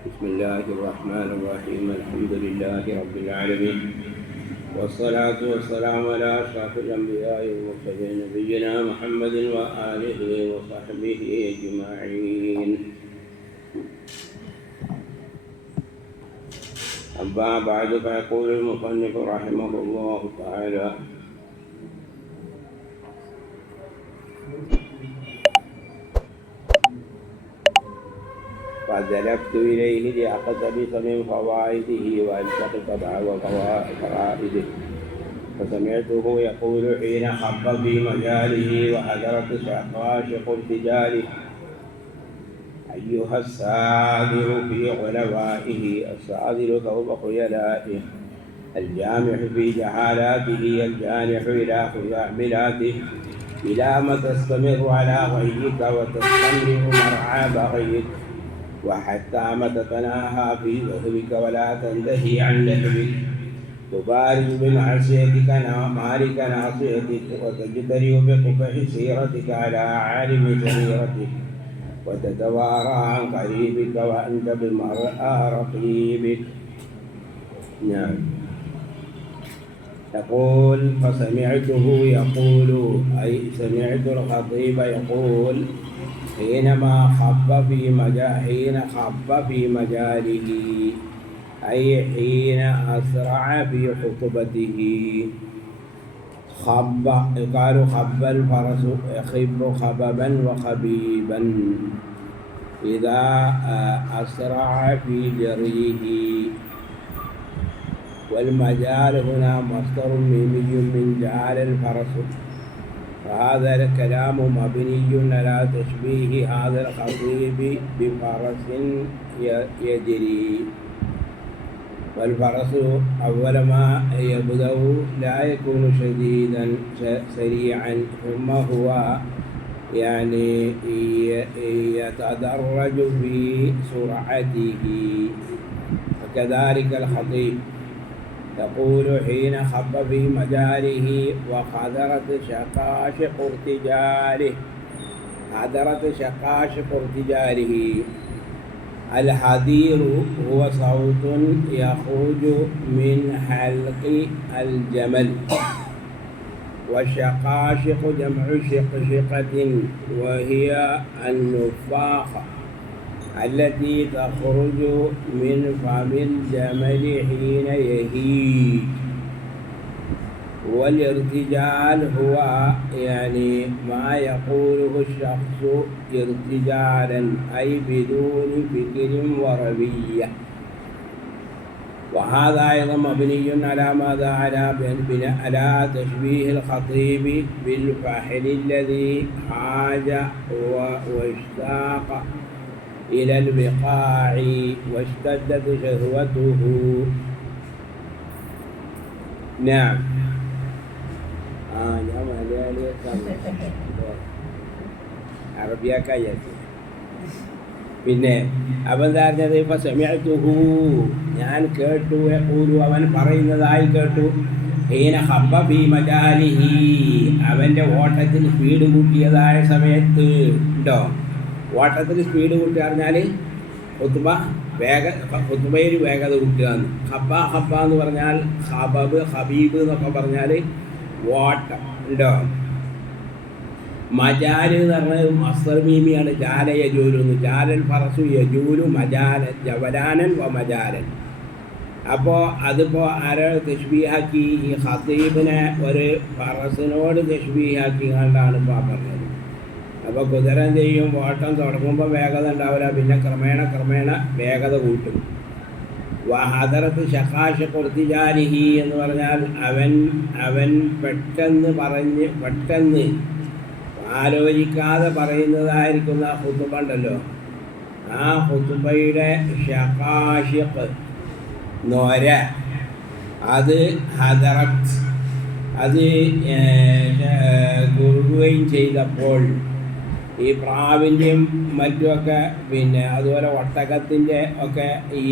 بسم الله الرحمن الرحيم. الحمد لله رب العالمين، والصلاة والسلام على أشرف الأنبياء والمرسلين نبينا محمد وآله وصحبه أجمعين. أما بعد، فيقول المصنف رحمه الله تعالى: فذهبت إليه لأقتبس من فوائده وألتقط بعض فرائده، فسمعته يقول حين خب في مجاله وحضرت شقاشق ارتجاله: أيها السادر في غلوائه، السادر فوق خيلائه، الجامح في جهالاته، الجانح إلى خزعبلاته، إلى ما تستمر على غيك وتستمر مرعى بغيك، وحتى ما تتناهى في ذهبك ولا تنتهي عن لهبك، تبارز بمعصيتك مالك ناصيتك، وتجترئ بقبح سيرتك على عالم سريرتك، وتتوارى عن قريبك وأنت بمرأى رقيبك. نعم. يقول: فسمعته يقول، أي سمعت الخطيب يقول حين خب في مجاله، أي حين أسرع في خطبته. خب يقال خب الفرس، يخب خببا وخبيبا إذا أسرع في جريه. والمجال هنا مصدر ميمي من جعل الفرس، وهذا الكلام مبني على تشبيه هذا الخطيب بفرس يجري. والفرس أول ما يبدأ لا يكون شديدا سريعا، ثم هو يعني يتدرج في سرعته. وكذلك الخطيب يقول حين خب في مجاله وحضرت شقاشق ارتجاله. حضرت شقاشق ارتجاله. الحدير هو صوت يخرج من حلق الجمل، والشقاشق جمع شقشقة، وهي النفاخة التي تخرج من فم الجمل حين يهيج. والارتجال هو يعني ما يقوله الشخص ارتجالا، أي بدون فكر وربية. وهذا أيضا مبني على ماذا؟ على تشبيه الخطيب بالفاحل الذي حاج واشتاق إلى البقاع واشتدت شهوته. نعم. പിന്നെ അവൻ പറഞ്ഞത് ഫസമിഅ്തുഹു, ഞാൻ കേട്ടു, യഖൂലു, അവൻ പറയുന്നതായി കേട്ടു, ഹീന ഖബ്ബ ഫീ മജാലിഹി, അവൻ്റെ ഓട്ടത്തിൽ സ്പീഡ് കൂട്ടിയതായ സമയത്ത്. ഉണ്ടോ? ഓട്ടത്തിൽ സ്പീഡ് കൂട്ടുക പറഞ്ഞാൽ ഖുത്ബയിൽ വേഗത കൂട്ടുക. ഖബ്ബ എന്ന് പറഞ്ഞാൽ ഹബീബ് എന്നൊക്കെ പറഞ്ഞാൽ ഓട്ടം. ഉണ്ടോ? മജാല് എന്ന് പറഞ്ഞത് മസ്ദർ മീമിയാണ്. ജാല യജൂലു, ജാലൽ ഫറസു യജൂലു മജാലൻ, ജവലാനൻ വ മജാലൻ. അപ്പോൾ അതിപ്പോൾ ആരോ തശ്ബീഹാക്കി, ഈ ഖതീബിനെ ഒരു ഫറസിനോട് തശ്ബീഹാക്കി കണ്ടാണ് ഇപ്പോൾ പറഞ്ഞത്. അപ്പോൾ കുതിര ചെയ്യും, ഓട്ടം തുടങ്ങുമ്പോൾ വേഗത ഉണ്ടാവില്ല, പിന്നെ ക്രമേണ വേഗത കൂട്ടും. വഹദറത്ത് ശഖാശഖ് ഇർതിജാലിഹി എന്ന് പറഞ്ഞാൽ അവൻ പെട്ടെന്ന് ആലോചിക്കാതെ പറയുന്നതായിരിക്കുന്ന ഖുതുബ ഉണ്ടല്ലോ, ആ ഖുതുബയുടെ ശഖാശിഖ് നോര, അത് ഹദറത്ത്, അത് കുറുകുകയും ചെയ്തപ്പോൾ ഈ പ്രാവിൻ്റെയും മറ്റുമൊക്കെ, പിന്നെ അതുപോലെ ഒട്ടകത്തിൻ്റെ ഒക്കെ ഈ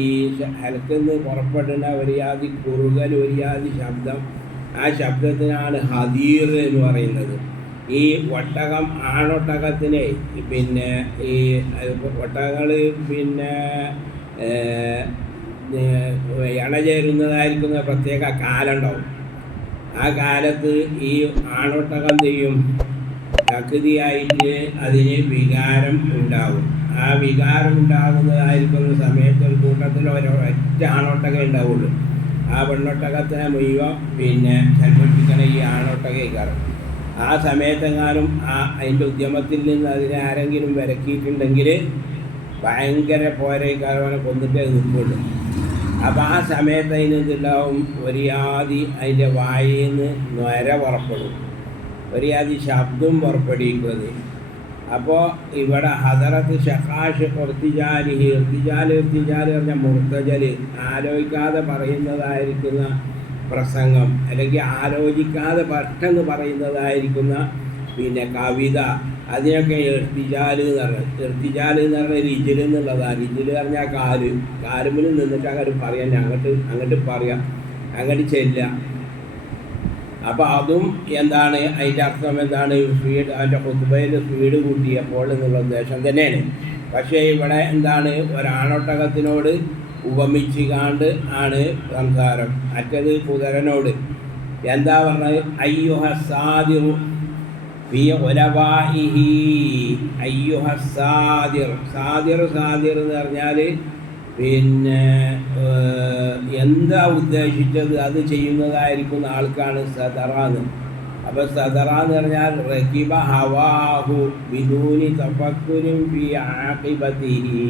ഹലത്തിൽ നിന്ന് പുറപ്പെടുന്ന ഒരു യാതി കുറുകൽ, ഒരു യാതി ശബ്ദം, ആ ശബ്ദത്തിനാണ് ഹദീർ എന്ന് പറയുന്നത്. ഈ ഒട്ടകം, ആണൊട്ടകത്തിന് പിന്നെ ഈ ഒട്ടകങ്ങൾ പിന്നെ ഇണചേരുന്നതായിരിക്കുന്ന പ്രത്യേക കാലം ഉണ്ടാവും. ആ കാലത്ത് ഈ ആണൊട്ടകം ചെയ്യും ശക്തിയായിട്ട് അതിന് വികാരം ഉണ്ടാവും. ആ വികാരം ഉണ്ടാകുന്നതായിരിക്കുന്ന സമയത്ത് ഒരു കൂട്ടത്തിൽ ഒറ്റ ആണൊട്ടകേ ഉണ്ടാവുള്ളൂ. ആ പെണ്ണൊട്ടകത്തിനെ മുഴുവൻ ചൽപ്പിക്കണ ഈ ആണൊട്ടകേക്കാരം. ആ സമയത്തെങ്ങാനും അതിൻ്റെ ഉദ്യമത്തിൽ നിന്ന് അതിനെ ആരെങ്കിലും വിലക്കിയിട്ടുണ്ടെങ്കിൽ ഭയങ്കര പോരേക്കാരം അവനെ കൊന്നിട്ടേ നിൽക്കുള്ളൂ. അപ്പോൾ ആ സമയത്ത് അതിനെന്തുണ്ടാവും, ഒരു യാതി അതിൻ്റെ വായിൽ നിന്ന് നൊര പുറപ്പെടും, ഒരു യാതി ശബ്ദം പുറപ്പെടുവിക്കുന്നത്. അപ്പോൾ ഇവിടെ ഹദറത്ത് ഷഹാഷ് ഇർത്തിജാലിഹി, ഇർത്തിജാൽ പറഞ്ഞാൽ മുർത്തജൽ, ആലോചിക്കാതെ പറയുന്നതായിരിക്കുന്ന പ്രസംഗം, അല്ലെങ്കിൽ ആലോചിക്കാതെ പെട്ടെന്ന് പറയുന്നതായിരിക്കുന്ന കവിത, അതിനൊക്കെ ഇർത്തിജാൽ എന്ന് പറഞ്ഞത്. ഇർത്തിജാൽ എന്ന് പറഞ്ഞാൽ റിജിൽ എന്നുള്ളതാണ്. റിജിൽ പറഞ്ഞാൽ കാലുമ്പിൽ നിന്നിട്ട് അങ്ങോട്ട് പറയാൻ, അങ്ങോട്ട് പറയാം, അങ്ങോട്ട് ചെല്ലാം. അപ്പോൾ അതും എന്താണ്, അതിൻ്റെ അർത്ഥം എന്താണ്, സ്പീഡ്, അതിൻ്റെ ഖുത്ബയിൽ സ്പീഡ് കൂട്ടിയപ്പോൾ എന്നുള്ള ഉദ്ദേശം തന്നെയാണ്. പക്ഷേ ഇവിടെ എന്താണ്, ഒരാണൊട്ടകത്തിനോട് ഉപമിച്ച് കാണ്ട് ആണ് സംസാരം. മറ്റത് കുതിരനോട് എന്താ പറഞ്ഞത്, അയ്യുഹ സാദിറു ഫീ ഉലവാഇഹി, അയ്യുഹ സാദിർ. സാദിർ എന്ന് പറഞ്ഞാൽ എന്താ ഉദ്ദേശിച്ചത് അത് ചെയ്യുന്നതായിരിക്കുന്ന ആൾക്കാണ് സദറാന്ന്. അപ്പോൾ സദറാന്ന് പറഞ്ഞാൽ റകിബ ഹവാഹു ബിദൂനി തഫക്കുരിൻ ഫീ ആഖിബതിഹി,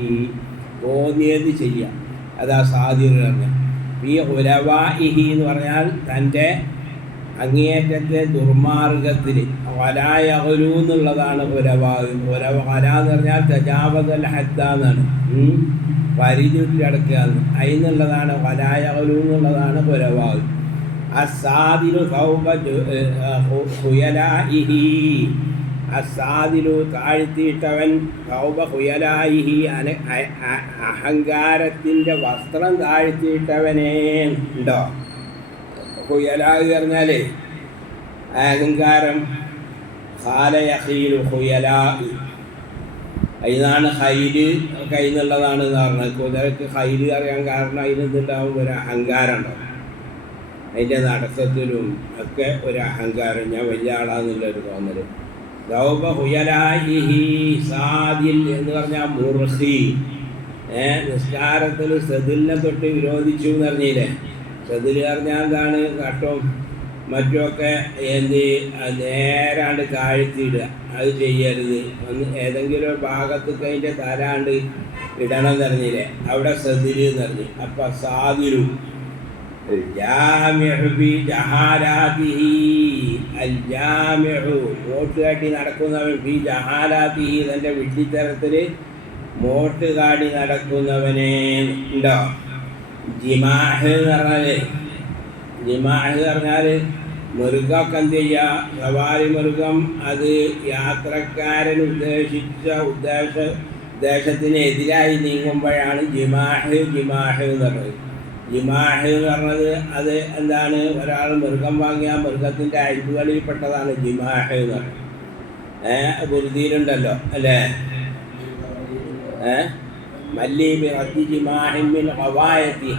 തോന്നിയത് ചെയ്യാം, അതാ സാദിർ പറഞ്ഞാൽ. ഫീ ഉലവാഇഹി എന്ന് പറഞ്ഞാൽ തൻ്റെ അങ്ങേയറ്റത്തെ ദുർമാർഗത്തിൽ, വലായഹലു എന്നുള്ളതാണ് ഉലവാ. വല എന്ന് പറഞ്ഞാൽ തജാവദൽ ഹദ്ദ എന്നാണ്, പരിധി കിടക്കുകയെന്ന്, അതിനുള്ളതാണ് വലായഹലു എന്നുള്ളതാണ് ഉലവാ. അസാദിലു സൗബ ഹുയലാഇഹി, അസാദിലു താഴ്ത്തിയിട്ടവൻ, സൗബ ഹുയലായിഹി അഹങ്കാരത്തിൻ്റെ വസ്ത്രം താഴ്ത്തിയിട്ടവനേ ഉണ്ടോ. ഹുയലാഹ് പറഞ്ഞാൽ അഹങ്കാരം, ഖാലയഖീലു ഹുയലാഹ്, അതിനാണ് ഹൈല് കൈന്നുള്ളതാണ് എന്ന് പറഞ്ഞത്. കുതിരക്ക് ഹൈല് അറിയാൻ കാരണം അതിനെന്തുണ്ടാവും, ഒരു അഹങ്കാരം ഉണ്ടാവും. അതിൻ്റെ നടത്തത്തിലും ഒക്കെ ഒരു അഹങ്കാരം, ഞാൻ വലിയ ആളാന്നുള്ളൊരു തോന്നൽ. ദൗബ ഹുയലായിഹി സാദിൽ എന്ന് പറഞ്ഞാൽ മുർഹി, നിസ്കാരത്തിൽ സദിലിനെ തൊട്ട് വിരോധിച്ചു എന്ന് പറഞ്ഞില്ലേ. സദിൽ പറഞ്ഞാൽ എന്താണ്, കട്ടും മറ്റുമൊക്കെ നേരാണ്ട് താഴ്ത്തിയിടുക, അത് ചെയ്യരുത്. ഏതെങ്കിലും ഒരു ഭാഗത്തൊക്കെ അതിൻ്റെ തരാണ്ട് ഇടണം എന്ന് പറഞ്ഞില്ലേ, അവിടെ സദിൽ എന്ന് പറഞ്ഞു. അപ്പം സാദിലു മോട്ട് കാട്ടി നടക്കുന്നവൻ, ഫി ജഹാലാത്തിഹി തൻ്റെ വിഡ്ഢിത്തരത്തിൽ മോട്ട് കാട്ടി നടക്കുന്നവനെ ഉണ്ടോ. ജിമാഹ് എന്ന് പറഞ്ഞാൽ മൃഗമൊക്കെ എന്ത് ചെയ്യുക, സവാരി മൃഗം, അത് യാത്രക്കാരൻ ഉദ്ദേശത്തിനെതിരായി നീങ്ങുമ്പോഴാണ് ജിമാഹ് എന്ന് പറഞ്ഞത്. ജിമാഹ് എന്ന് പറഞ്ഞത് അത് എന്താണ്, ഒരാൾ മൃഗം വാങ്ങിയ മൃഗത്തിൻ്റെ അഴിവുകളിൽപ്പെട്ടതാണ് ജിമാഹ് എന്ന് പറഞ്ഞത്. ബുർദിയിലുണ്ടല്ലോ അല്ലേ, മല്ലി ബിറദ്ദി ജിമാഹിൻ മിൻ ഖവായതിഹ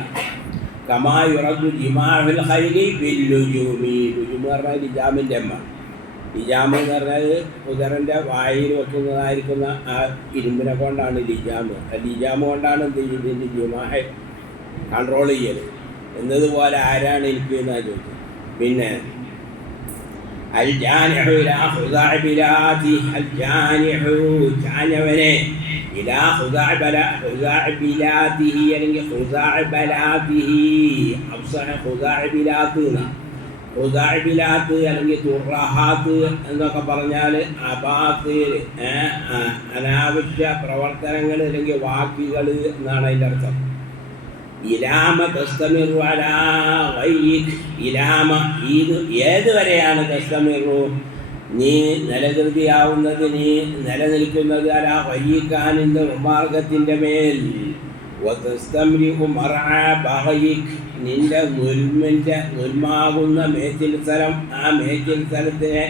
കമാ യുറദ്ദു ജിമാഹുൽ ഖൈരി ബിൽ ലുജൂമി. ലുജൂം പറഞ്ഞാൽ ലിജാമിൻ്റെ അമ്മ. ലിജാം എന്ന് പറഞ്ഞാൽ കുതിരൻ്റെ വായിൽ വെക്കുന്നതായിരിക്കുന്ന ആ ഇരുമ്പിനെ കൊണ്ടാണ് ലിജാം. ലിജാം കൊണ്ടാണ് എന്ത് ചെയ്യുന്നത്, ജിമാഹ് കൺട്രോൾ ചെയ്യൽ എന്നതുപോലെ ആരാണ് എനിക്ക് എന്നാണ് ചോദിച്ചത്. പിന്നെ അൽജാനിഹു ഇലാ ഖുദാഇബിലാതി, അൽജാനിഹു ചാഞ്ഞവനെ, ഇലാ ഖുദാഇബിലാതിഹി അല്ലെങ്കിൽ ഖുദാഇബലാതിഹി, അഫ്സഹ ഖുദാഇബിലാത്ത് എന്നാണ്. ഖുദാഇബിലാത്ത് അല്ലെങ്കിൽ തുറഹാത്ത് എന്നൊക്കെ പറഞ്ഞാൽ അബാത്തിൽ, അനാവശ്യ പ്രവർത്തനങ്ങൾ അല്ലെങ്കിൽ വാക്കുകൾ എന്നാണ് അതിൻ്റെ അർത്ഥം. ഇലാമ തസ്തമിറു അലാ ഗയ്യിക്, ഇലാമ ഏതുവരെയാണ് തസ്തമിറു നീ നിലനിർത്തിയാവുന്നത്, നീ നിലനിൽക്കുന്നത്, അലാ ഗയ്യിക നിന്റെ മാർഗത്തിൻ്റെ മേൽ, വതസ്തംരിഉ മർഅ ബഗയിക് നിന്റെ നുൽമാകുന്ന മേച്ചിൽ സ്ഥലം, ആ മേച്ചിൽ സ്ഥലത്തിനെ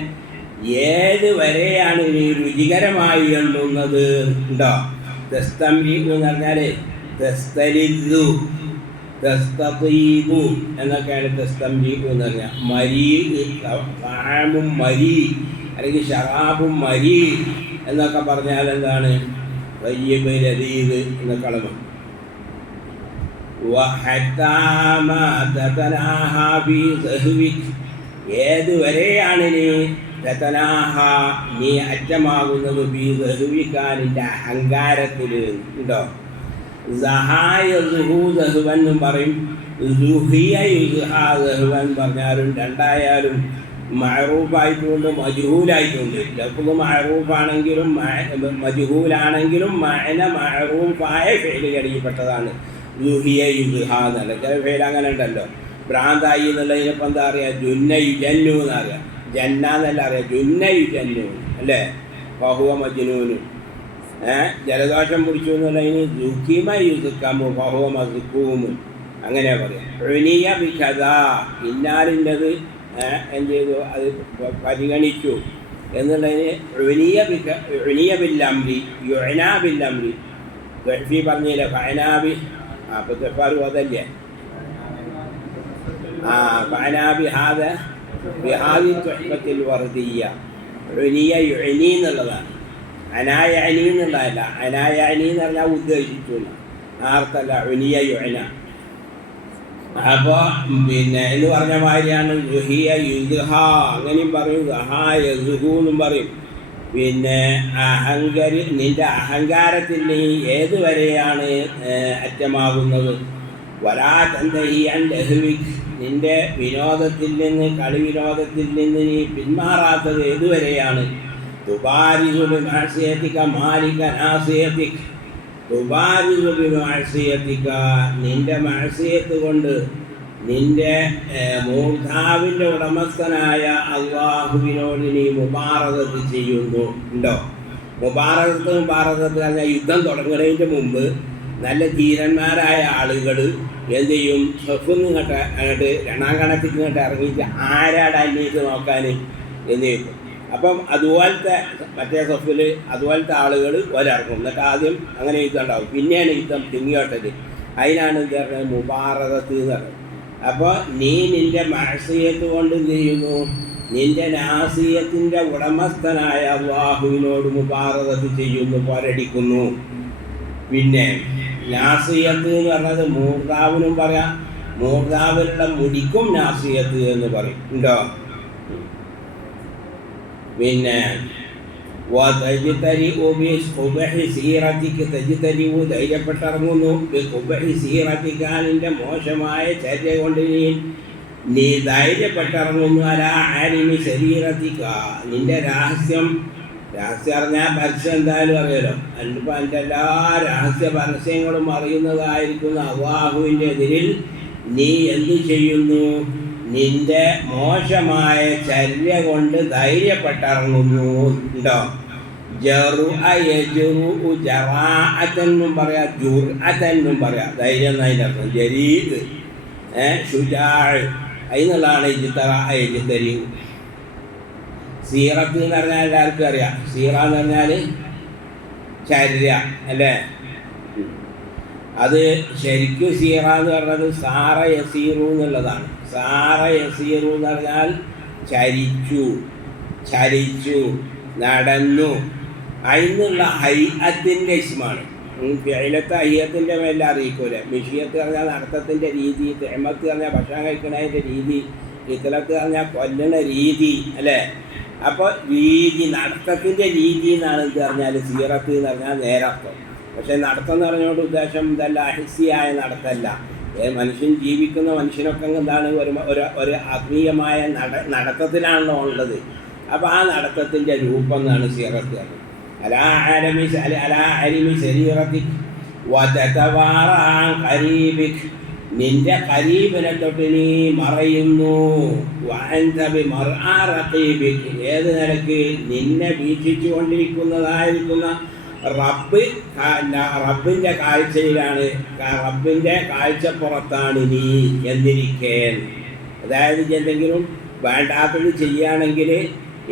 ഏതുവരെയാണ് നീ രുചികരമായി എണ്ണുന്നത് ഉണ്ടോ. തസ്തംരിഉ എന്ന് പറഞ്ഞാൽ തെസ്തലിദു, തെസ്തീബു എന്നൊക്കെയാണ് തെസ്തംബീബു എന്ന് പറഞ്ഞാൽ. മരീ താമും മരീ അല്ലെങ്കിൽ ഷറാബും മരീ എന്നൊക്കെ പറഞ്ഞാൽ എന്താണ്? തയ്യിബ് ലദീദ് എന്നൊക്കെ അളവ്. ഏതുവരെയാണ് നീ അറ്റമാകുന്നത് ബി സഹുവിക്കാനിൻ്റെ അഹങ്കാരത്തിൽ ഉണ്ടോ? സഹായെന്നും പറയും, പറഞ്ഞാലും രണ്ടായാലും മഅറൂഫായിട്ടുണ്ട് മജ്ഹൂലായിട്ടുണ്ട്. ലഫ്ള് മഅറൂഫാണെങ്കിലും മജ്ഹൂലാണെങ്കിലും മഅന മഅറൂഫായ ഫിഅ്ല് കഴിയപ്പെട്ടതാണ്. ലുഹിയ യുസ്ഹ എന്നല്ല. ചില ഫിഅ്ല് അങ്ങനെ ഉണ്ടല്ലോ. ഭ്രാന്തായി എന്നുള്ളതിനിപ്പോൾ എന്താ പറയുക? ജുന്ന യുജന്നു എന്നറിയാം. ജന്ന എന്നല്ല അറിയാം, ജുന്ന യുജന്നു അല്ലേ? ഫഹുവ മജ്നൂനു. ജലദോഷം പിടിച്ചു എന്നുള്ളതിന് ദുഃഖിമ യുസുക്കമു ഫഹുവ മസ്കൂമു അങ്ങനെ പറയാം. ഉനിയ ബിഖദ, ഇന്നാലിൻ്റെത് എന്ത് ചെയ്തു, അത് പരിഗണിച്ചു എന്നുള്ളതിന് ഉനിയ ബില്ലംരി യുഅനാ ബില്ലംരി. ഗൾഫി പറഞ്ഞില്ല ഫഅനാബി, അപ്പോൾ ഗഫാർ അതല്ലേ ഫഅനാബി ഹാദ ബിഹാദി തുഹ്ഫത്തിൽ വർദിയ. ഉനിയ യുഅനി എന്നുള്ളതാണ്, അനായനി എന്നുള്ളതല്ല. അനായനി എന്ന് പറഞ്ഞാൽ ഉദ്ദേശിച്ചു ആർത്തല്ല, ഉനിയ യുഅന. അപ്പോൾ പിന്നെ എന്ന് പറഞ്ഞ മാതിരിയാണ് യുഹിയ യുദ്ഹ അങ്ങനെയും പറയും, ദഹാ യസുഹു എന്നും പറയും. പിന്നെ നിൻ്റെ അഹങ്കാരത്തിൽ നീ ഏതുവരെയാണ് അറ്റമാകുന്നത്? വലാ തന്തഹി അൻ ലഹ്വിക്, നിൻ്റെ വിനോദത്തിൽ നിന്ന്, കളി വിനോദത്തിൽ നിന്ന് നീ പിന്മാറാത്തത് ഏതുവരെയാണ്? തുബാരിസു ബിമഅസിയതിക മാലിക നാസിയതിക, തുബാരിസു ബിമഅസിയതിക, നിൻ്റെ മഅസിയത്ത് കൊണ്ട് നിൻ്റെ മൂർധാവിൻ്റെ ഉടമസ്ഥനായ അള്ളാഹുവിനോട് നീ മുബാറകത്ത് ചെയ്യുന്നു. ഉണ്ടോ? മുബാറകത്ത് പറഞ്ഞാൽ യുദ്ധം തുടങ്ങുന്നതിൻ്റെ മുമ്പ് നല്ല ധീരന്മാരായ ആളുകൾ എന്ത് ചെയ്യും? ഷെഫിന്ന് അങ്ങോട്ട് രണ്ടാം കണക്കിൽ ഇങ്ങോട്ട് ഇറങ്ങിയിട്ട് ആരാട് അന്വേഷിച്ച് നോക്കാൻ എന്ന് ചോദിക്കും. അപ്പം അതുപോലത്തെ മറ്റേ സഫിൽ അതുപോലത്തെ ആളുകൾ ഒരിറങ്ങും. എന്നിട്ട് ആദ്യം അങ്ങനെ യുദ്ധം ഉണ്ടാവും, പിന്നെയാണ് യുദ്ധം തിങ്ങിയോട്ടത്. അതിനാണ് എന്ത് പറഞ്ഞത്? മുബാറകത്ത് എന്ന് പറയുന്നത്. അപ്പോൾ നീ നിൻ്റെ മഅസിയത്ത് കൊണ്ട് എന്ത് ചെയ്യുന്നു? നിൻ്റെ നാസിയത്തിൻ്റെ ഉടമസ്ഥനായ അല്ലാഹുവിനോട് മുബാറകത്ത് ചെയ്യുന്നു, പോരടിക്കുന്നു. പിന്നെ നാസിയത്ത് എന്ന് പറഞ്ഞത് മൂർധാവിനും പറയാം, മൂർധാവിലുള്ള മുടിക്കും നാസിയത്ത് എന്ന് പറയും. ഉണ്ടോ? പിന്നെ ധൈര്യപ്പെട്ടിറങ്ങുന്നു. നിന്റെ മോശമായ ചര്യ കൊണ്ട് നീ ധൈര്യപ്പെട്ടിറങ്ങുന്നു. അല ആലിമി ശരീരത്തിക്ക, നിന്റെ രഹസ്യം അറിഞ്ഞാൽ പരസ്യം എന്തായാലും അറിയാലോ. അതിപ്പോൾ അതിൻ്റെ എല്ലാ രഹസ്യ പരസ്യങ്ങളും അറിയുന്നതായിരിക്കുന്ന അല്ലാഹുവിൻ്റെ എതിരിൽ നീ എന്ത് ചെയ്യുന്നു? നിന്റെ മോശമായ ചര്യ കൊണ്ട് ധൈര്യപ്പെട്ടിറങ്ങുന്നു. ഉണ്ടോ? ജറാഅത്തെന്നും പറയാം, ജുർഅത്തെന്നും പറയാം. ധൈര്യം എന്നതിൻ്റെ അർത്ഥം. ജരീദ് ഷുജാഅ് അതിനുള്ളതാണ് ഇജ്തരി. സീറത്ത് എന്ന് പറഞ്ഞാൽ എല്ലാവർക്കും അറിയാം. സീറ എന്ന് പറഞ്ഞാൽ ചര്യ അല്ലേ? അത് ശരിക്കും സീറ എന്ന് പറഞ്ഞത് സാറ യസീറു എന്നുള്ളതാണ്. സാറ യസീറു എന്ന് പറഞ്ഞാൽ ചരിച്ചു, നടന്നു. അതിനുള്ള ഹൈഅത്തിൻ്റെ ഇസ്മാണ്. ഫിഅലത്തെ ഹൈഅത്തിൻ്റെ മേലെ അറിയിക്കൂലേ. മിഷിയത്ത് പറഞ്ഞാൽ നടത്തത്തിൻ്റെ രീതി, തെഹമത്ത് പറഞ്ഞാൽ ഭക്ഷണം കഴിക്കുന്നതിൻ്റെ രീതി, ഇത്തലത്ത് പറഞ്ഞാൽ കൊല്ലണ രീതി അല്ലേ? അപ്പോൾ രീതി, നടത്തത്തിൻ്റെ രീതി എന്നാണ് എന്ത് പറഞ്ഞാൽ സീറത്ത് എന്ന് പറഞ്ഞാൽ നേരർത്ഥം. പക്ഷേ നടത്തം എന്ന് പറഞ്ഞുകൊണ്ട് ഉദ്ദേശം ഇതല്ല, അഹിസിയായ നടത്തല്ല. മനുഷ്യൻ ജീവിക്കുന്ന മനുഷ്യനൊക്കെ എന്താണ് ഒരു ആത്മീയമായ നടത്തത്തിലാണല്ലോ ഉള്ളത്. അപ്പോൾ ആ നടത്തത്തിൻ്റെ രൂപം എന്നാണ് സീറത്ത്. അലാ അലിമി ശരീറത്തിക് വതതവാറ അൻ ഖരീബിക്, നിന്റെ ഖരീബിനെ തൊട്ട് നീ മറയുന്നു. വഅൻത ബിമർആ റഖീബിക്, ഏത് നിലയ്ക്ക്? നിന്നെ വീക്ഷിച്ചു കൊണ്ടിരിക്കുന്നതായിരിക്കുന്ന റബ്ബിൻ്റെ കാഴ്ചയിലാണ്, റബ്ബിൻ്റെ കാഴ്ചപ്പുറത്താണ് നീ എന്നിരിക്കേ. അതായത് എന്തെങ്കിലും വേണ്ടാത്തത് ചെയ്യുകയാണെങ്കിൽ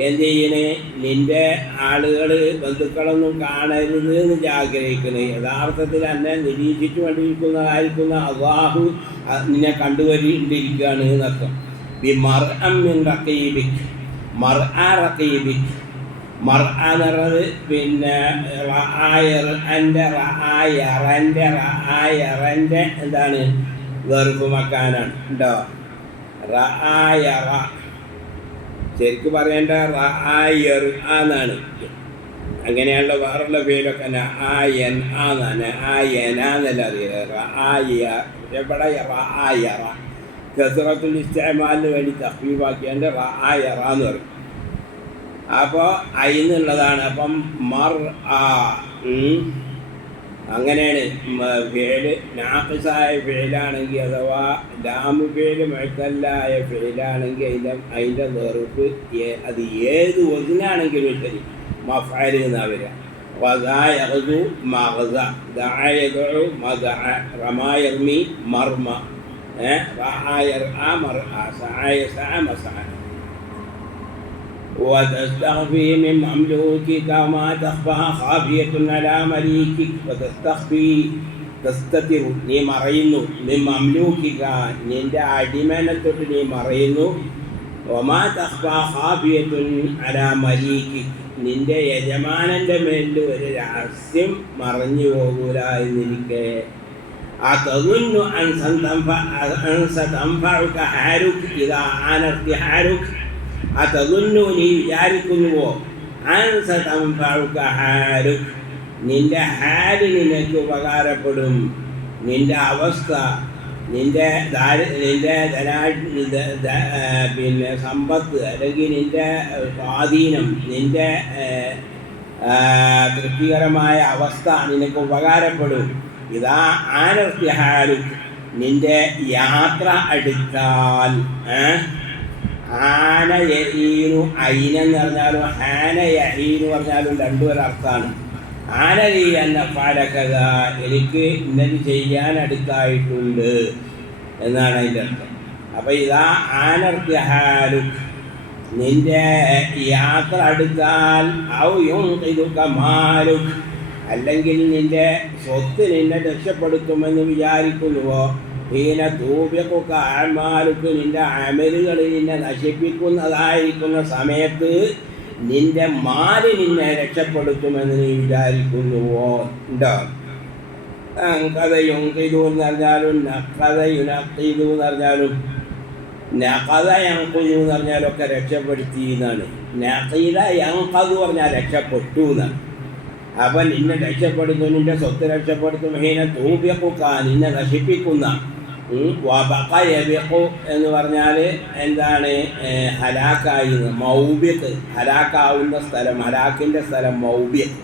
എന്ത് ചെയ്യണേ, നിൻ്റെ ആളുകൾ ബന്ധുക്കളൊന്നും കാണരുത് എന്ന് ആഗ്രഹിക്കണേ. യഥാർത്ഥത്തിൽ എന്നെ നിരീക്ഷിച്ചു കൊണ്ടിരിക്കുന്നതായിരിക്കുന്ന അള്ളാഹു നിന്നെ കണ്ടുകൊണ്ടിരിക്കുകയാണ് എന്നർത്ഥം. ബി മർഅമിൻ റഖീബിക്, റഖീബിക് എന്ന് പറഞ്ഞത് പിന്നെ റആയറൻ്റെ എന്താണ് വെറുപ്പ് മക്കാനാണ് ഉണ്ടോ. റആയറ ശരിക്കും പറയേണ്ട റആയർ എന്നാണ്. അങ്ങനെയുള്ള വേറുള്ള പേരൊക്കെ ആയൻ ആന്നാണ്, ആയനാന്നല്ല അറിയില്ല. എവിടെ റആയറ കസറത്തുൽ ഇസ്തിഅമാലിന് വേണ്ടി തഖ്ഫീഫാക്കിയാണ്ട് റആയറ എന്ന് പറയും. അപ്പോൾ അയിന്നുള്ളതാണ്. അപ്പം അങ്ങനെയാണ്. ഫേല് നാഖിസായ ഫേലാണെങ്കിൽ അഥവാ ലാമു ഫേല് മുഅ്തല്ലായ ഫേലാണെങ്കിൽ അതിൻ്റെ വെറുപ്പ് അത് ഏത് ഒന്നിനാണെങ്കിലും ശരി മഫ്അൽ എന്നാണ് വരിക. വദാ യഗ്ദു മഗ്ദ, ദഅ യദ്ഉ മദഅ, റമാ യർമി മർമ, റഅ യർഅ മർഅ, സഅ യസ്അ മസ്അ. وتستخفي من مملوكك ما تخفى خافية على مليكك وتستخفي تستتر നീ മറയുന്നു. മിൻ മംലൂക്കിക നിന്റെ അടിമനെ തൊട്ട് നീ മറയുന്നു. വമാ തഖ്ഫാ ഖാഫിയത്തുൻ അലാ മലീകിക് നിന്റെ യജമാനൻ്റെ മേലിൽ ഒരു രഹസ്യം മറഞ്ഞു പോകൂല എന്നിരിക്കെ. അതദുന്നു അൻ സതൻഫഉക ഹാരുക ഇദാ ആനർതി ഹാരുക. അതദുന്നു നീ വിചാരിക്കുന്നുവോ അൻസതൻഫഉക ഹാരുക നിന്റെ ഹാല് നിനക്ക് ഉപകാരപ്പെടും. നിന്റെ അവസ്ഥ, നിന്റെ പിന്നെ സമ്പത്ത് അല്ലെങ്കിൽ നിന്റെ സ്വാധീനം, നിന്റെ തൃപ്തികരമായ അവസ്ഥ നിനക്ക് ഉപകാരപ്പെടും. ഇതാ ആനർത്തിഹാലും നിന്റെ യാത്ര അടുത്താൽ. ആന യഹീനു ഐനെന്ന് പറഞ്ഞാലും ഹാന യഹീനു പറഞ്ഞാലും രണ്ടും ഒരർത്ഥാണ്. ആന എന്ന പാലക്കഥ എനിക്ക് ഇന്നത് ചെയ്യാൻ അടുത്തായിട്ടുണ്ട് എന്നാണ് അതിൻ്റെ അർത്ഥം. അപ്പം ഇതാ ആനർത്തിഹാലു നിന്റെ യാത്ര അടുത്താൽ ഔ യുൻഖിദുക മാലുക അല്ലെങ്കിൽ നിന്റെ സ്വത്ത് നിന്നെ രക്ഷപ്പെടുത്തുമെന്ന് വിചാരിക്കുന്നുവോ. ഹീന തൂബിഖുക അഅ്മാലുക നിന്റെ അമലുകൾ നിന്നെ നശിപ്പിക്കുന്നതായിരിക്കുന്ന സമയത്ത് നിന്റെ മാല് നിന്നെ രക്ഷപ്പെടുത്തുമെന്ന് നീ വിചാരിക്കുന്നുവോ. ഉണ്ടോ. കഥയുങ്കിതു എന്ന് പറഞ്ഞാലും നഖതയുനഖിദു എന്ന് പറഞ്ഞാലും നഖത യൻഖുദു എന്ന് പറഞ്ഞാലും ഒക്കെ രക്ഷപ്പെടുത്തി എന്നാണ്. നഖിദ യൻഖദു പറഞ്ഞാൽ രക്ഷപ്പെട്ടു എന്നാണ്. അപ്പം നിന്നെ രക്ഷപ്പെടുത്തും, നിന്റെ സ്വത്ത് രക്ഷപ്പെടുത്തും. ഹീന തൂബിഖുക നിന്നെ നശിപ്പിക്കുന്ന. വബഖ യബിഖു എന്ന് പറഞ്ഞാൽ എന്താണ് ഹലാക്കായി. മൗബിഖ് ഹലാക്കാവുന്ന സ്ഥലം, ഹലാക്കിൻ്റെ സ്ഥലം മൗബിഖ്.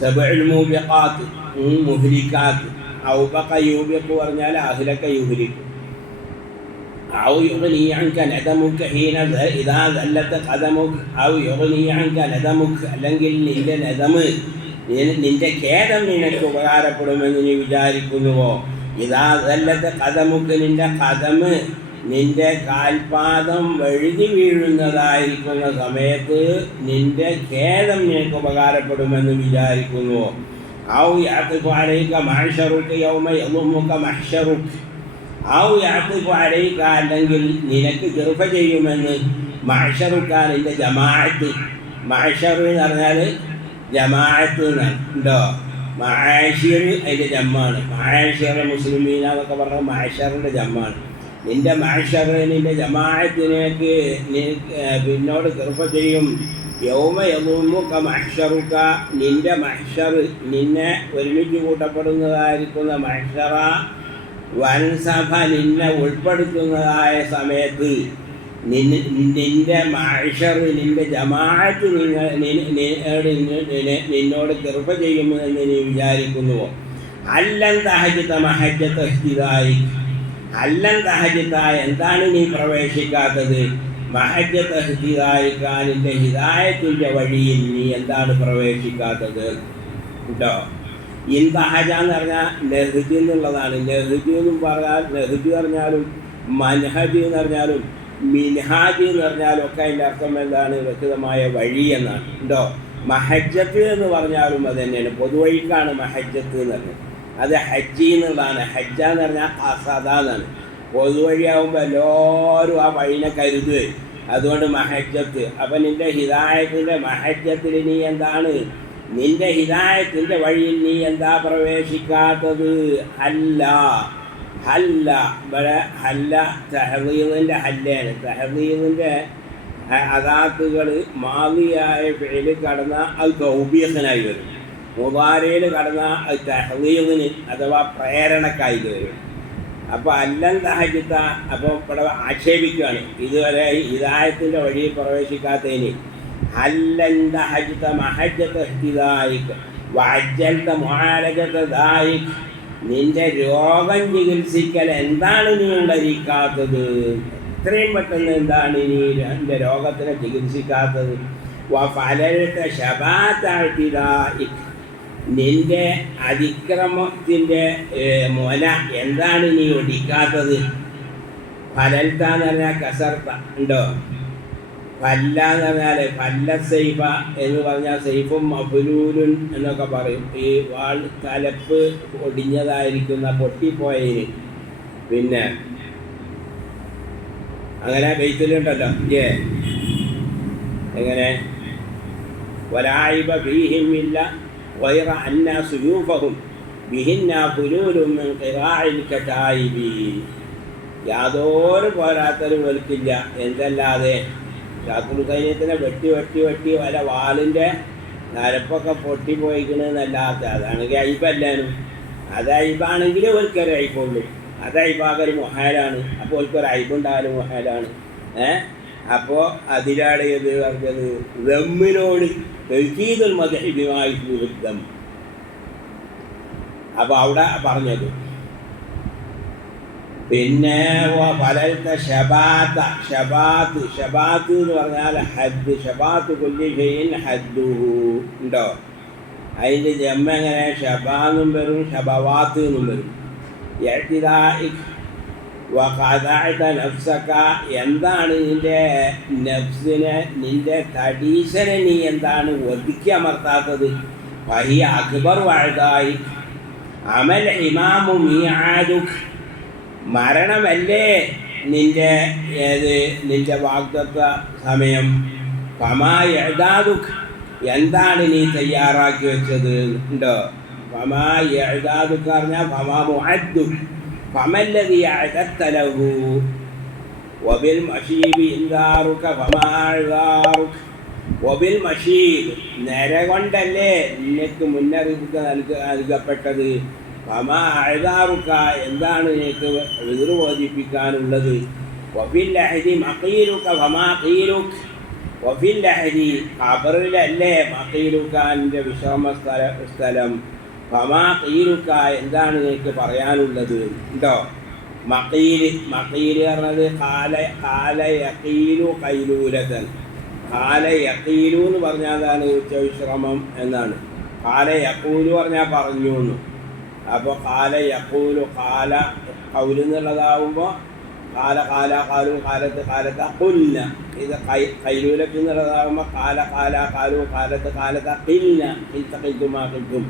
സബഉൽ മൂബിഖാത്ത് മുഹ്ലിക്കാത്ത്. ഔബഖ യൂബിഖു പറഞ്ഞാൽ അഹ്ലക യുഹ്ലികു. ഔ യുഗ്നി അൻക നദമുക ഹീന ഇദാ ദല്ലത ഖദമുക ഔ യുഗ്നി അൻക നദമുക അല്ലെങ്കിൽ നിന്റെ നദമ് നിന്റെ ഖേദം നിനക്ക് ഉപകാരപ്പെടുമെന്ന് നീ വിചാരിക്കുന്നുവോ. ഇതാ ദല്ലത ഖദമുക നിന്റെ ഖദമ് നിന്റെ കാൽപാദം വഴുതി വീഴുന്നതായിരിക്കുന്ന സമയത്ത് നിന്റെ ഖേദം നിനക്ക് ഉപകാരപ്പെടുമെന്ന് വിചാരിക്കുന്നുവോ. ഔ യഅതിഫു അലൈക മഅ്ശറുക യൗമ യളുമുക മഹ്ശറുക ഔ യഅതിഫു അലൈക അല്ലെങ്കിൽ നിനക്ക് ഗർഫ ചെയ്യുമെന്ന് മഹ്ശറുക നിന്റെ ജമാഅത്ത്. മഹ്ശർ എന്ന് പറഞ്ഞാൽ ജമാഅത്ത് എന്നാണ്. ഉണ്ടോ. മഅശിർ അതിൻ്റെ ജമ്മാണ്. മഅശിർ മുസ്ലിമീന എന്നൊക്കെ പറഞ്ഞാൽ മഅശറിൻ്റെ ജമ്മാണ്. നിന്റെ മഅശർ നിന്റെ ജമാഅത്തിനേക്ക് പിന്നോട് ഗർഫ ചെയ്യും. യൗമ യളുമുക മഹ്ശറുക നിന്റെ മഹ്ശർ നിന്നെ ഒരുമിച്ച് കൂട്ടപ്പെടുന്നതായിരിക്കുന്ന മഹ്ശറ വൻസഭ നിന്നെ ഉൾപ്പെടുത്തുന്നതായ സമയത്ത് നിന്റെ മഅ്ശർ നിന്റെ ജമാഅത്ത് നിന്നോട് കൃപ ചെയ്യുമെന്ന് നീ വിചാരിക്കുന്നുവോ. അല്ലൻ തഹജ്ജത മഹജ്ജത ഇഹ്തിദായി അല്ലൻ തഹജ്ജത എന്താണ് നീ പ്രവേശിക്കാത്തത്. മഹജ്ജത ഇഹ്തിദായിക നിന്റെ ഹിദായത്തിൻ്റെ വഴിയിൽ നീ എന്താണ് പ്രവേശിക്കാത്തത്. കേട്ടോ. ഇൻതഹജ എന്ന് പറഞ്ഞാൽ നെഹ്ജ് എന്നുള്ളതാണ്. നെഹ്ജ് എന്നും പറഞ്ഞാൽ നെഹ്ജ് പറഞ്ഞാലും മൻഹജ് എന്ന് പറഞ്ഞാലും മിൻഹാജ് എന്ന് പറഞ്ഞാലൊക്കെ അതിൻ്റെ അർത്ഥം എന്താണ്? വ്യക്തമായ വഴി എന്നാണ്. ഉണ്ടോ? മഹജ്ജത്ത് എന്ന് പറഞ്ഞാലും അത് തന്നെയാണ്, പൊതുവഴിക്കാണ് മഹജ്ജത്ത് എന്ന് പറഞ്ഞത്. അത് ഹജ്ജി എന്നുള്ളതാണ്. ഹജ്ജ എന്ന് പറഞ്ഞാൽ അസദ എന്നാണ്. പൊതുവഴിയാകുമ്പോൾ എല്ലാവരും ആ വഴിനെ കരുതുകയും, അതുകൊണ്ട് മഹജ്ജത്ത്. അപ്പം നിൻ്റെ ഹിദായത്തിൻ്റെ മഹജ്ജത്തിൽ നീ എന്താണ്? നിൻ്റെ ഹിദായത്തിൻ്റെ വഴിയിൽ നീ എന്താ പ്രവേശിക്കാത്തത്? അല്ല ഹല്ല. ഇവിടെ ഹല്ല തഹ്ദീദിൻ്റെ ഹല്ലാണ്. തഹ്ദീദിൻ്റെ അദാത്തുകൾ മാദിയായ ഫിഅല് കടന്ന അത് തൗബീഖിനായി വരും. മുദാരിയിൽ കടന്ന അത് തഹ്ദീദിന് അഥവാ പ്രേരണക്കായി വരും. അപ്പോൾ അല്ലൻ തഹജ്ജത, അപ്പോൾ ഇവിടെ ആക്ഷേപിക്കുകയാണ് ഇതുവരെ ഹിദായത്തിൻ്റെ വഴിയിൽ പ്രവേശിക്കാത്തതിന്. ഹല്ലൻ തഹജ്ജത മഹജ്ജത ഇഹ്തിദായിക വഅജ്ജൽത മുആലജത ദായിക. നിൻ്റെ രോഗം ചികിത്സിക്കൽ എന്താണ് നീ ഉള്ളരിക്കാത്തത്? എത്രയും പെട്ടെന്ന് എന്താണ് നീ എൻ്റെ രോഗത്തിനെ ചികിത്സിക്കാത്തത്? വഫലൽത ശബാതഇദായിക. നിൻ്റെ അതിക്രമത്തിൻ്റെ മുല എന്താണ് നീ ഒടിക്കാത്തത്? ഫലൽത്ത എന്ന് പറഞ്ഞാൽ കസർത്ത. ഉണ്ടോ? ഫല്ല എന്ന് പറഞ്ഞാൽ ഫല്ല സൈഫ എന്ന് പറഞ്ഞാൽ സൈഫും മഫ്ലൂലുൻ എന്നൊക്കെ പറയും. ഈ വാൾ തലപ്പ് ഒടിഞ്ഞതായിരിക്കുന്ന പൊട്ടിപ്പോയതിന്. പിന്നെ അങ്ങനെ ബൈത്തിലുണ്ടല്ലോ എങ്ങനെ വലായിബ ഫീഹിമില്ല ഗൈറ അന്ന സുയൂഫഹും ബിഹിന്ന ഫുലൂലും മിൻ ഖിറാഇൽ കതായിബി. യാതൊരു പോരാത്തലും വെളുക്കില്ല. എന്തല്ലാതെ ഷാക്കുൽ സൈന്യത്തിനെ വെട്ടി വല്ല വാളിൻ്റെ നരപ്പൊക്കെ പൊട്ടിപ്പോയിക്കണെന്നല്ലാത്ത. അതാണെങ്കിൽ അയിബല്ലാനും. അത് അയിബാണെങ്കിൽ ഒരിക്കലും അയിബുള്ളൂ. അത് അയിബാകൽ മൊഹാലാണ്. അപ്പോൾ ഒരിക്കലും അയിബുണ്ടാകലും മൊഹാലാണ്. അപ്പോൾ അതിലാണ് ഇത് പറഞ്ഞത് ദമ്മിനോട് തൗഹീദുൽ മദ്ഹി ദം. അപ്പോൾ അവിടെ പറഞ്ഞത്. പിന്നെ ഫലൽത്ത ഷബാത്ത. ഷബാത്ത് എന്ന് പറഞ്ഞാൽ ഹദ്. ഷബാത്ത് കുല്ലി ഷൈഇൻ ഹദ്ദുഹു. ഉണ്ടോ? അതിൻ്റെ ജമ്മ എങ്ങനെ? ഷബാന്നും വരും ഷബവാത്ത് എന്നും വരും. ഇഅ്തിദാഇക വഖദഅത നഫ്സക. എന്താണ് നിൻ്റെ നഫ്സിനെ, നിൻ്റെ തടീശനെ നീ എന്താണ് ഒതുക്കി അമർത്താത്തത്? ഫഹിയ അക്ബർ വഅദായിക അമൽ ഇമാമു മീആദുക. മരണമല്ലേ നിൻ്റെ വാഗ്ദത്ത സമയം. ഫമാ യഅദാദുക. എന്താണ് നീ തയ്യാറാക്കി വെച്ചത്? ഉണ്ടോ? ഫമാ യഅദാദുക പറഞ്ഞാൽ ഫമാ മുഅദ്ദുക. ഫമല്ലദീ അഅദത്ത ലഹു വബിൽ മശീബി ഇൻദാറുക ഫമാ അഅദാറുക. വബിൽ മശീബ്. നര കൊണ്ടല്ലേ നിനക്ക് മുന്നറിയിപ്പ് നൽകപ്പെട്ടത്. ഫമാ അഅദാറുക. എന്താണ് നിനക്ക് എതിർ ബോധിപ്പിക്കാനുള്ളത്? വഫിൽ ലഹദി മഖീലുക ഫമാ ഖീലുക. വഫിൽ ലഹദി ഖബറിലല്ലേ മഖീലുക നിൻ്റെ വിശ്രമ സ്ഥലം. ഫമാ ഖീലുക. എന്താണ് നിനക്ക് പറയാനുള്ളത്? ഉണ്ടോ? മഖീല് പറഞ്ഞത് ഖാല യഖീലു ഖൈലൂലതൻ. ഖാല യഖീലു എന്ന് പറഞ്ഞാൽ എന്താണ്? ഉച്ചവിശ്രമം എന്നാണ്. ഖാല യഖൂലു പറഞ്ഞാൽ പറഞ്ഞു എന്ന്. അപ്പോൾ ഖാല യഖൂലു ഖാല ഖൗൽ എന്നുള്ളതാവുമ്പോൾ ഖാല ഖാലു ഖാലത്ത ഖുൽന. ഇത് ഖൈലൂലത്ത് എന്നുള്ളതാവുമ്പോൾ ഖാല ഖാലു ഖാലത്ത ഖിൽന ഖിൽതുമാ ഖിൽതും.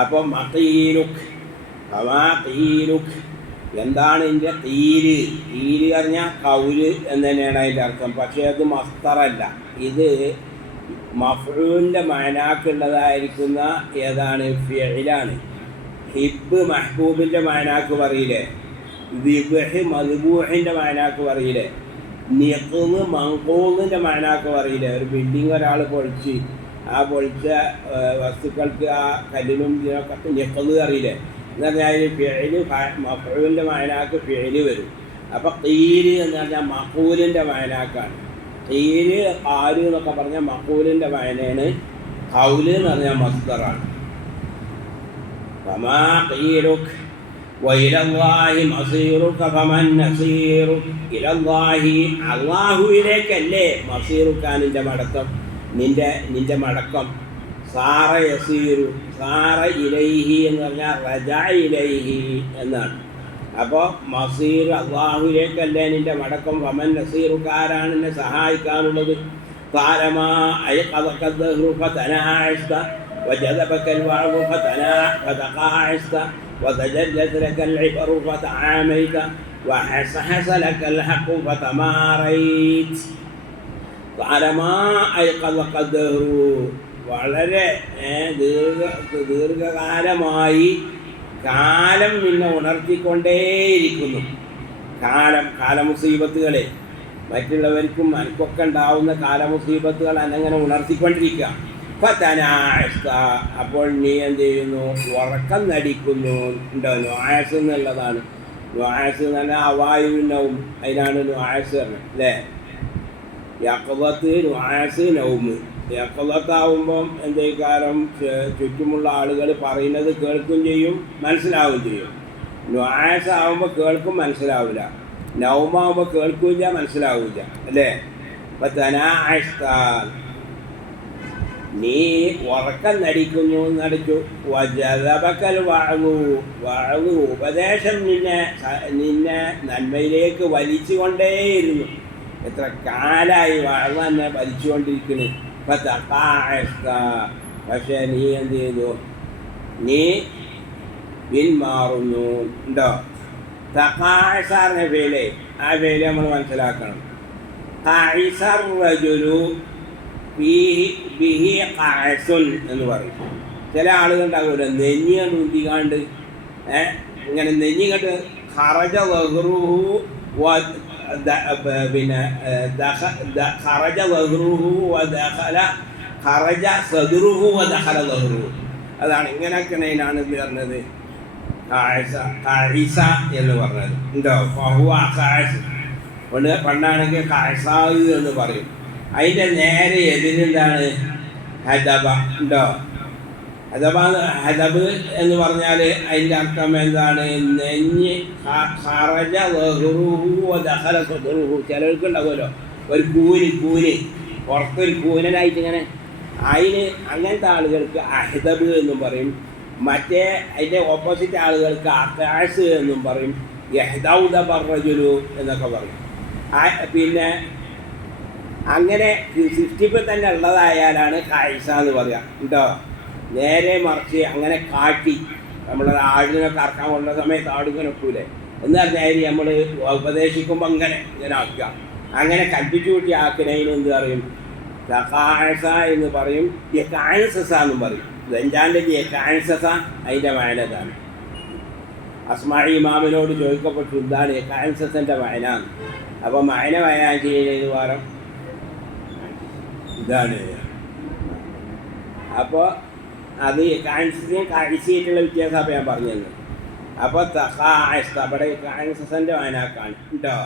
അപ്പോൾ മഖീലുക് ഫമാ ഖീലുക്. എന്താണ് ഇതിൻ്റെ തീര്? തീര് പറഞ്ഞാൽ കൗല് എന്ന് തന്നെയാണ് അതിൻ്റെ അർത്ഥം. പക്ഷേ അത് മസ്തറല്ല. ഇത് മഫ്ഊലിൻ്റെ മഅനാക്കുള്ളതായിരിക്കുന്ന ഏതാണ്? ഫിഅലാണ്. ഹിബ് മഹ്ബൂബിൻ്റെ മഅനാക്ക് പറയില്ലേ? ദിബ്ഹ് മദ്ബൂഹിൻ്റെ മഅനാക്ക് പറയില്ലേ? നിഖ്ള് മൻഖൂദിൻ്റെ മഅനാക്ക് പറയില്ലേ? ഒരു ബിൽഡിങ് ഒരാൾ പൊളിച്ച് ആ പൊളിച്ച വസ്തുക്കൾക്ക് ആ കല്ലിനും ഇതിനൊക്കെ നിഖ്ള് അറിയില്ലേ എന്ന് പറഞ്ഞാൽ ഫിഅല് മഫ്ഊലിൻ്റെ മഅനാക്ക് ഫിഅല് വരും. അപ്പോൾ ഖീല് എന്ന് പറഞ്ഞാൽ മഖൂലിൻ്റെ മഅനാക്കാണ്. ഖീല് ഖാല് എന്നൊക്കെ പറഞ്ഞാൽ മഖൂലിൻ്റെ മഅനയാണ്. ഖൗല് എന്ന് പറഞ്ഞാൽ മസ്ദറാണ്. ഫമാ ഖീലുക വഇലല്ലാഹി മസീറുക ഫമൻ നസീറുക. ഇലല്ലാഹി അല്ലാഹുവിലേക്കല്ലേ മസീറുക നിൻ്റെ മടക്കം. നിൻ്റെ മടക്കം. സാറ യസീറു. സാറ ഇലൈഹി എന്ന് പറഞ്ഞാൽ റജഅ ഇലൈഹി എന്നാണ്. അപ്പോൾ മസീർ അള്ളാഹുലേക്കല്ലേ നിൻ്റെ മടക്കം. വമൻ നസീറുകാരാണ് എന്നെ സഹായിക്കാനുള്ളത്. കാലമാ അയക്കതക്കദ്ദഹ്റു ഫതനാഅസ്ത وجذبك الوعظ فتقاعست وتجلت لك العبر فتعاميت وحصحص لك الحق فتماريت. طالما أيقظك الدهر വളരെ ദീർഘകാലമായി കാലം നിന്നെ ഉണർത്തിക്കൊണ്ടേയിരിക്കുന്നു. കാലമുസീബത്തുകളെ മറ്റുള്ളവർക്കും എനിക്കൊക്കെ ഉണ്ടാവുന്ന കാലമുസീബത്തുകൾ അനങ്ങനെ ഉണർത്തിക്കൊണ്ടിരിക്കുക. ഫതനാഅസ്ത, അപ്പോൾ നീ എന്ത് ചെയ്യുന്നു? ഉറക്കം നടിക്കുന്നു. ഉണ്ടോ? നുആസ് എന്നുള്ളതാണ്. നുആസ് എന്ന് പറഞ്ഞാൽ അവായുനവും, അതിനാണ് നുആസ് പറഞ്ഞത് അല്ലേ. യഖ്ളത്ത്, നുആസ്, നൗമ്. യഖ്ളത്താവുമ്പം എന്തേക്കാരം ചുറ്റുമുള്ള ആളുകൾ പറയുന്നത് കേൾക്കുകയും ചെയ്യും, മനസ്സിലാവുകയും ചെയ്യും. നുആസ് ആവുമ്പോൾ കേൾക്കും, മനസ്സിലാവില്ല. നൗമാവുമ്പോൾ കേൾക്കില്ല, മനസ്സിലാവില്ല അല്ലേ. ഫതനാഅസ്ത, നീ ഉറക്കം നടിക്കുന്നു നടിച്ചു. വജദബക്കൽ വഅ്ളു, ഉപദേശം നിന്നെ നന്മയിലേക്ക് വലിച്ചുകൊണ്ടേയിരുന്നു. എത്ര കാലായി വഅ്ള് തന്നെ വലിച്ചുകൊണ്ടിരിക്കുന്നു. ഫതഖാഅസ്ത, പക്ഷേ നീ എന്ത് ചെയ്തു? നീ പിന്മാറുന്നു. ഉണ്ടോ? തഖാഅസ ഫീല്, ആ ഫീല് നമ്മൾ മനസ്സിലാക്കണം. ഖാഇസർ റജുലു ബിഹി ഖഅസുൻ എന്ന് പറയും. ചില ആളുകളുണ്ടാവില്ല, നെഞ്ഞി കണ്ട് ഊന്തിക്കാണ്ട് ഇങ്ങനെ നെഞ്ഞി കണ്ട് ഖറജ വഹ്റുഹു പിന്നെ ഖറജ വഹ്റുഹു വദഖല ഖറജ സദ്റുഹു വദഖല വഹ്റുഹു. അതാണ് ഇങ്ങനെയൊക്കെയാണ് ഇത് പറഞ്ഞത്. ഖാഇസ എന്ന് പറഞ്ഞത് ഉണ്ടോ? ഫഹുവ ഖാഇസ്. പണ്ടാണെങ്കിൽ ഖാഇസാവ് എന്ന് പറയും. അതിൻ്റെ നേരെ എതിരെന്താണ്? ഹദബ. ഉണ്ടോ? ഹദബ് എന്ന് പറഞ്ഞാൽ അതിൻ്റെ അർത്ഥം എന്താണ്? നെഞ്ഞ് ഖറജ വഹ്റുഹു വദഖല സദ്റുഹു. ചിലർക്ക് ഉണ്ടാവുമല്ലോ ഒരു കൂന് പുറത്തൊരു കൂനനായിട്ട് ഇങ്ങനെ, അതിന് അങ്ങനത്തെ ആളുകൾക്ക് അഹദബ് എന്നും പറയും. മറ്റേ അതിൻ്റെ ഓപ്പോസിറ്റ് ആളുകൾക്ക് അഖാസ് എന്നും പറയും. യഹ്ദൗദ ബർറജുലു എന്നൊക്കെ പറയും. പിന്നെ അങ്ങനെ സൃഷ്ടിപ്പിൽ തന്നെ ഉള്ളതായാലാണ് ഖായിസ എന്ന് പറയുക. കേട്ടോ? നേരെ മറിച്ച് അങ്ങനെ കാട്ടി നമ്മൾ ആടിനൊക്കെ അറക്കാൻ കൊണ്ട സമയത്ത് ആടുങ്ങനെ ഒക്കൂലേ എന്ന് പറഞ്ഞാൽ നമ്മൾ ഉപദേശിക്കുമ്പോൾ ഇങ്ങനെ ആക്കുക. അങ്ങനെ കൽപ്പിച്ചു കൂട്ടി ആക്കുന്നതിന് എന്ത് പറയും? ഖായിസ എന്ന് പറയും. യഖാൻസസ എന്നും പറയും. ഗഞ്ചാൻ്റെ യഖാൻസസ അതിൻ്റെ വായനതാണ്. അസ്മാഇ ഇമാമിനോട് ചോദിക്കപ്പെട്ടു എന്താണ് യഖാൻസസൻ്റെ വായന. അപ്പോൾ വായന വായന ചെയ്യുന്നതിന് പകരം ഇതാണ്. അപ്പോൾ അത് കാൻസസിനും കാഴ്ചയായിട്ടുള്ള വ്യത്യാസമാണ് ഞാൻ പറഞ്ഞു തന്നത്. അപ്പോൾ തഖാഅസ്ത അവിടെ കാൻസസിൻ്റെ വായനാക്കാണ് കേട്ടോ.